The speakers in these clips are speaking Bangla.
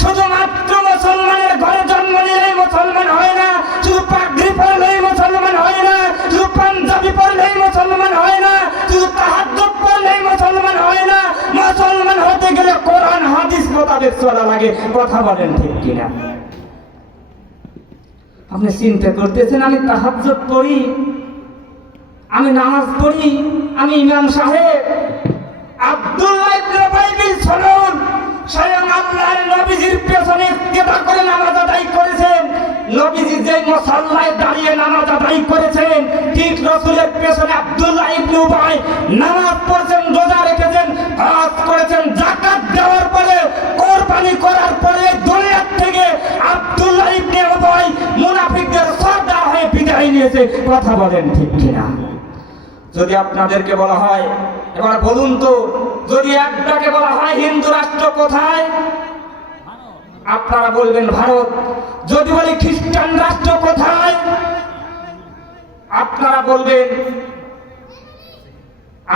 শুধুমাত্র মুসলমানের ঘরে জন্ম নিলেই মুসলমান হয় না, শুধু পাগড়ি পরলেই মুসলমান হয় না, শুধু পাঞ্জাবি পরলেই মুসলমান হয় না, শুধু তাহাজ্জুদ পরলেই মুসলমান হয় না। মুসলমান হতে গেলে কোরআন হাদিস মোতাবেক চলা লাগে। কথা বলেন ঠিক কিনা? আপনি চিন্তা করতেছেন আমি তাহাজ্জুদ পড়ি, আমি নামাজ পড়ি, আমি ইমাম সাহেব। আব্দুল্লাহ ইবনে উবাই বিন সালুল স্বয়ং আল্লাহর নবীজির পেছনে ইক্তেদা করে নামাজ আদায় করেছেন। নবীজি যে মুসাল্লায় দাঁড়িয়ে নামাজ আদায় করেছেন, ঠিক রাসূলের পেছনে আব্দুল্লাহ ইবনে উবাই নামাজ পড়েছেন, রোজা রেখেছেন, হজ করেছেন। যাকাত দেওয়ার পরে, কুরবানি করার পরে দুনিয়া থেকে আব্দুল্লাহ ইবনে উবাই মুনাফিকদের সর্দার হয়ে বিদায় নিয়েছে। কথা বলেন ঠিক কিনা? যদি আপনাদেরকে বলা হয়, এবার বলুন তো, যদি একটাকে বলা হয় হিন্দু রাষ্ট্র কোথায়, আপনারা বলবেন ভারত। যদি বলি খ্রিস্টান রাষ্ট্র কোথায়, আপনারা বলবেন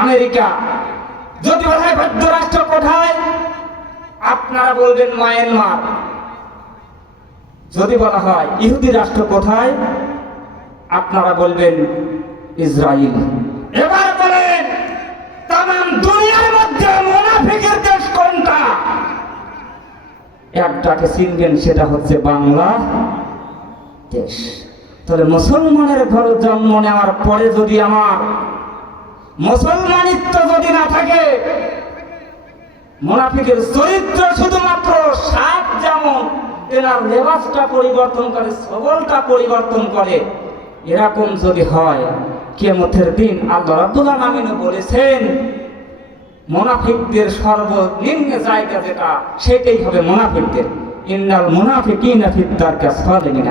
আমেরিকা। যদি বলা হয় বৌদ্ধ রাষ্ট্র কোথায়, আপনারা বলবেন মায়ানমার। যদি বলা হয় ইহুদি রাষ্ট্র কোথায়, আপনারা বলবেন ইসরায়েল। এবার বলেন তামাম দুনিয়ার মধ্যে মুনাফিকের দেশ কোনটা? একটাকে চিনবেন, সেটা হচ্ছে বাংলাদেশ। তাহলে মুসলমানের ঘরে জন্ম নেওয়ার পরে যদি আমার মুসলমানিত্ব যদি না থাকে, মুনাফিকের চরিত্র শুধুমাত্র সাপ যেমন এনার লেবাসটা পরিবর্তন করে, সবলটা পরিবর্তন করে, এরকম যদি হয়, কিয়ামতের দিন আল্লাহ রাব্বুল আলামিন বলেছেন মুনাফিকদের সর্বনিম্ন জায়গা যেটা, সেটাই হবে মুনাফিকদের। ইন্নাল মুনাফিকিনা ফিদ দারকি আসফালিন।